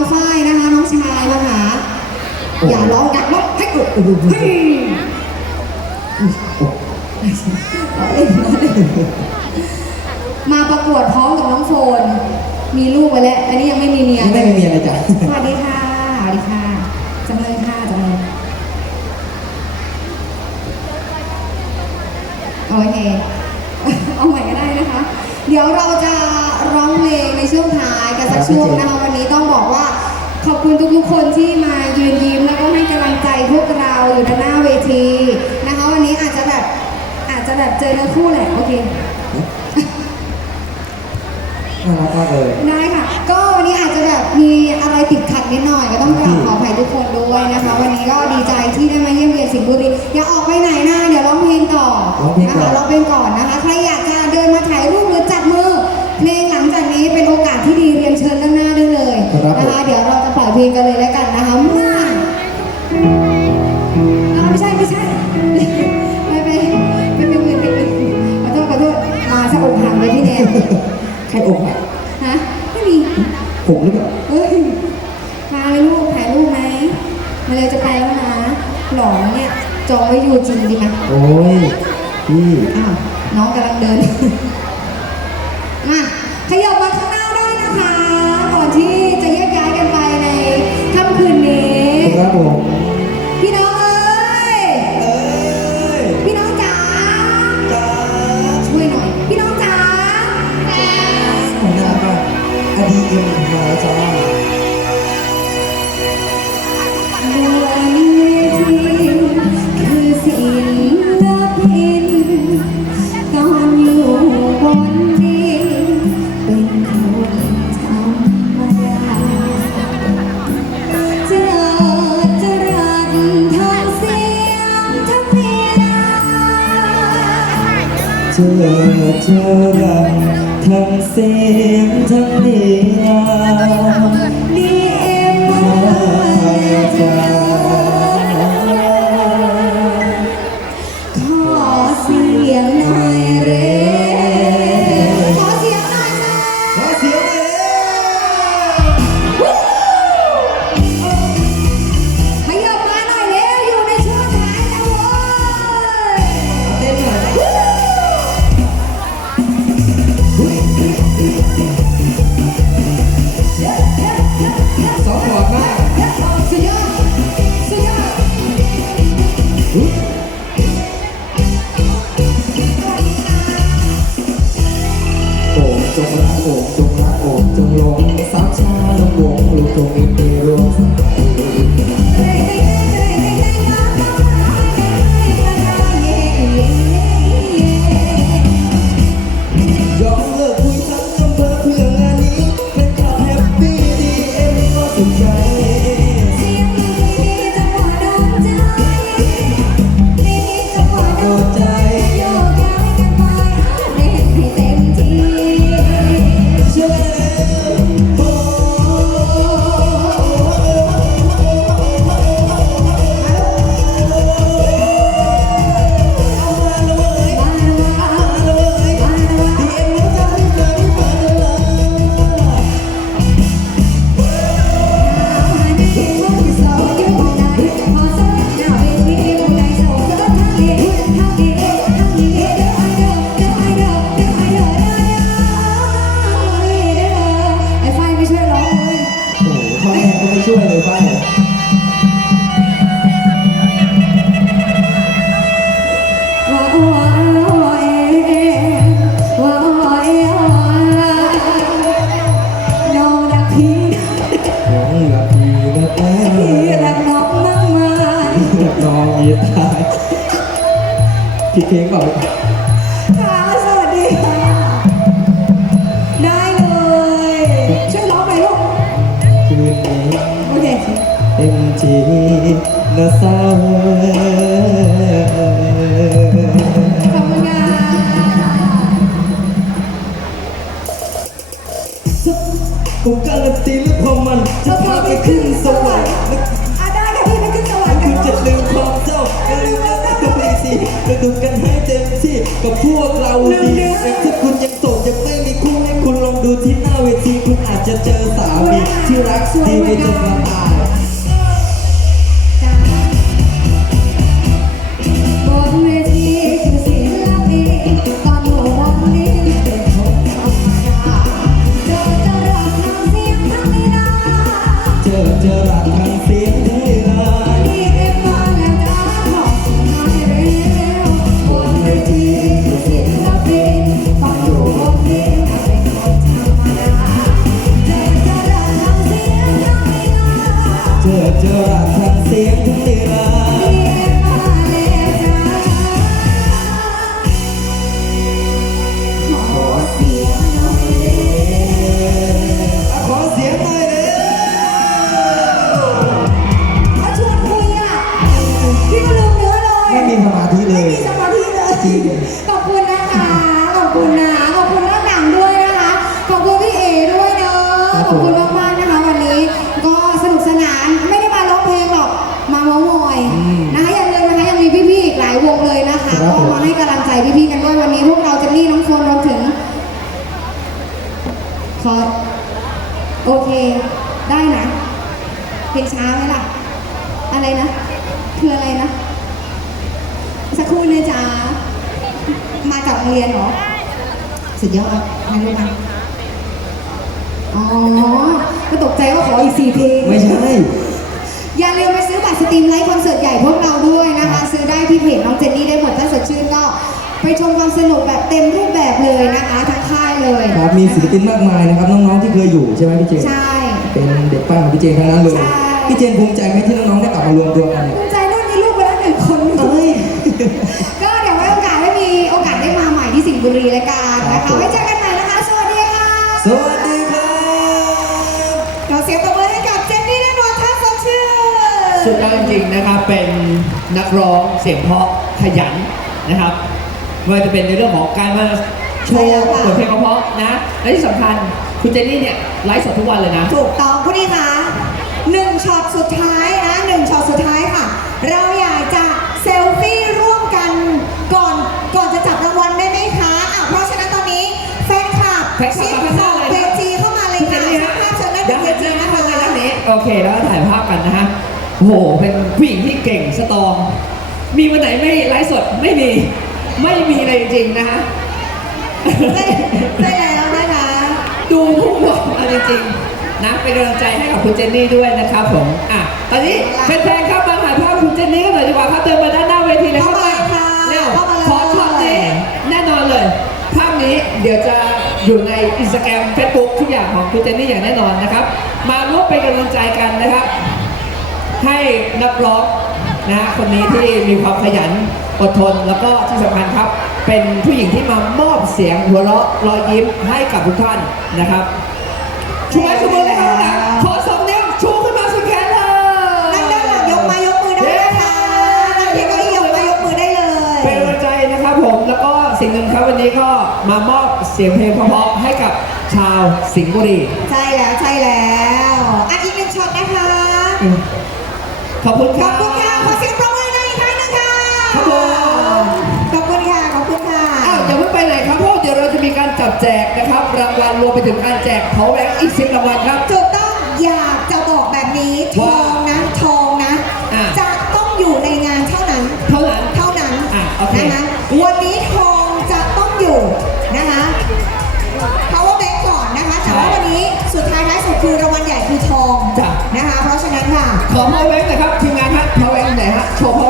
องฝ้ายนะคะ น้องชายนะคะอย่าร้องดักร้องให้อุดอุดเฮ้ยเอาเล่นเอาเล่นมาประกวดพร้อมกับน้องโฟน มีลูกไปแล้ว อันนี้ยังไม่มีเมียยังไม่มีเมียเลยจ้ะสวัสดีค่ะสวัสดีค่ะจำเลยค่ะจำเลยโอเคเอาใหม่ก็ได้นะคะ เดี๋ยวเราจะร้องเพลงในช่วงท้ายกันสัก ช่วงนะคะวันนี้ต้องบอกว่า ขอบคุณทุกๆคนที่มายืนยิ้มแล้วก็ให้กำลังใจพวกเราอยู่ด้านหน้าเวทีนะคะ วันนี้อาจจะแบบอาจจะแบบเจอเนื้อคู่แหละโอเคน่ารักมากเลยได้ค่ะ ก็วันนี้อาจจะแบบมีอะไรติดขัดนิดหน่อยก็ต้องกราบขออภัยทุกคนด้วยนะคะ วันนี้ก็ดีใจที่ได้มาเยี่ยมเยียนสิงห์บุรีอย่าออกไปไหนนะเดี๋ยวร้องเพลงต่อร้องเพลงนะก่อคะนร้องเพลงก่อนนะคะใครอยากจะเดินมาถ่ายรูป นี้เป็นโอกาสที่ดีเรียนเชิญด้านหน้าได้เลยนะคะเดี๋ยวเราจะปล่อยเพลงกันเลยแล้วกันนะคะมาอ่าไม่ใช่ไม่ใช่ไม่ไม่ไม่ไม่ไม่ไม่ขอโทษขอโทษมาสะอกหักเลยพี่แนนใครอกหักฮะไม่มีผมหรือเปล่าเอ้ยมาเลยลูกถ่ายรูปไหมมาเลยจะไปแล้วนะหล่อนะเนี่ยจองไว้อยู่จริงดีไหมโอ้ยพี่อ้าวน้องกำลังเดิน มา ขยับมาข้างหน้าได้นะคะ ก่อนที่จะแยกย้ายกันไปในค่ำคืนนี้ ครับผม เสียงทั้งเดียดีเอ็มมาเจอ ตรงนี้ ลับนอนยีตายผิดเพลงเปล่าค่ะสวัสดีค่ะ ได้เลย ช่วยร้องหน่อยลูก คืนนี้โอเค เต็มทีนะสาวขอบคุณค่ะผมการันตีและความมันจะพาไปขึ้นสวรรค์ สิกระดูกกันให้เต็มที่กับพวกเราดีแต่ถ้าคุณยังโสดยังไม่มีคู่ให้คุณลองดูที่หน้าเวทีคุณอาจจะจะเจอสามีที่รักดีไปจนวันตาย ขอบคุณมากๆนะคะ วันนี้ก็สนุกสนานไม่ได้มาร้องเพลงหรอกมาเมาส์มอยนะคะอย่าลืมนะคะยังมีพี่ๆอีกหลายวงเลยนะคะก็มาให้กำลังใจพี่ๆกันด้วยวันนี้พวกเราเจะนี่น้องโฟนรวมถึงขอโอเค ได้นะเพลงช้าไหมล่ะ อะไรนะคืออะไรนะ สักครู่นะจ๊ะมาจากโรงเรียนเหรอ สุดยอดนะลูกนะ อ๋อ ก็ตกใจว่าขออีกสี่เพลง ไม่ใช่ อย่าลืมไปซื้อบัตรสตรีมไลฟ์คอนเสิร์ตใหญ่พวกเราด้วยนะคะ ซื้อได้ที่เพจน้องเจนนี่ได้หมดถ้าสดชื่นก็ ไปชมความสนุกแบบเต็มรูปแบบเลยนะคะทั้งค่ายเลยครับ มีศิลปินมากมายนะครับ น้องๆที่เคยอยู่ใช่ไหมพี่เจน ใช่ เป็นเด็กปั้นของพี่เจนทั้งนั้นเลย ใช่ พี่เจนภูมิใจไหมที่น้องๆได้กลับมารวมตัวกันเนี่ยภูมิใจด้วยมีลูกไปแล้วหนึ่งคนเอ้ย ก็เดี๋ยวไว้โอกาสได้มีโอกาสได้มาใหม่ที่สิงห์บุรีแล้วกันนะครัคะบไว้เจอกัน สุดยอดจริงๆนะครับ เป็นนักร้องเสียงเพราะขยันนะครับไม่ว่าจะเป็นในเรื่องของการมาโชว์บทเพลงเพราะๆนะ และที่สำคัญคุณเจนนี่เนี่ยไลฟ์สดทุกวันเลยนะ ถูกต้องคุณนี่คะหนึ่งช็อตสุดท้ายนะหนึ่งช็อตสุดท้ายค่ะ เราอยากจะเซลฟี่ร่วมกันก่อนก่อนจะจับรางวัลได้ไหมคะอะเพราะฉะนั้นตอนนี้แฟนคลับแฟนคลับชิดมาข้างหขน้าอบเลยเวนะทีเข้ามาเลยคุณเจค่ะนนี่ฮะภาพเชิญด้านบเดี๋ยวนเวเดี๋ยวทีเดี๋ยวนะมาคะทางด้านนี้โอเคแล้วก็ถ่ายภาพกันนะฮะ โอ้โห เป็นผู้หญิงที่เก่งสตรอง มีวันไหนไม่ไลฟ์สดไม่มี ไม่มีเลยจริงๆนะฮะได้ได้แล้วนะคะ ดูทุกวันเอาจริงๆนะเป็นกำลังใจให้กับคุณเจนนี่ด้วยนะครับผม อะ ตอนนี้แฟนๆเข้ามาถ่ายภาพคุณเจนนี่กันหน่อยดีกว่าครับเดินมาด้านหน้าเวทีเลยเข้ามาค่ะเร็วเข้ามาเลยขอช็อตนี้แน่นอนเลย ภาพนี้เดี๋ยวจะอยู่ในอินสตาแกรมเฟซบุ๊กทุกอย่างของคุณเจนนี่อย่างแน่นอนนะครับ มาร่วมเป็นกำลังใจกันนะครับ ให้นักร้องนะฮะคนนี้ที่มีความขยันอดทนแล้วก็ที่สำคัญครับ เป็นผู้หญิงที่มามอบเสียงหัวเราะรอยยิ้มให้กับทุกท่านนะครับชูไม้ชูมือเลยครับนะขอสองนิ้วชูขึ้นมาสุดแขนเลยนั่งด้านหลังยกมายกมือได้นะคะนั่งที่เก้าอี้ยกมายกมือได้เลยเป็นกำลังใจนะครับผมแล้วก็สิ่งหนึ่งครับวันนี้ก็มามอบเสียงเพลงเพราะๆให้กับชาวสิงห์บุรีใช่แล้วใช่แล้วอะอีกหนึ่งช็อตนะคะ ขอบคุณคขรัอบบคุณค่ะขอเสียงปรบมือหน่อยอีกครั้งหนึงค่ะครับผมขอบคุณค่ะขอบคุณค่ะอ้าวอย่าเพิ่งไปไหนครับเพราะเดี๋ยวเราจะมีการจับแจกนะครับรางวัลรวมไปถึงการแจกเผาแบงค์อีกสิบรางวัลครับ ถูกต้องอยากจะบอกแบบนี้ทว่าองนะทองนะอะ จะต้องอยู่ในงานเท่านั้น เท่านั้น เท่านั้นอะโอเค นะคะวันนี้ทองจะต้องอยู่นะคะ power สองห้อเผาแบงค์หน่อยครับทีมงานฮะเผาแบงค์ไหนฮะโชว์เผาแบงค์ก่อนใครอยากได้เผาแบงค์ครับสิบรางวัล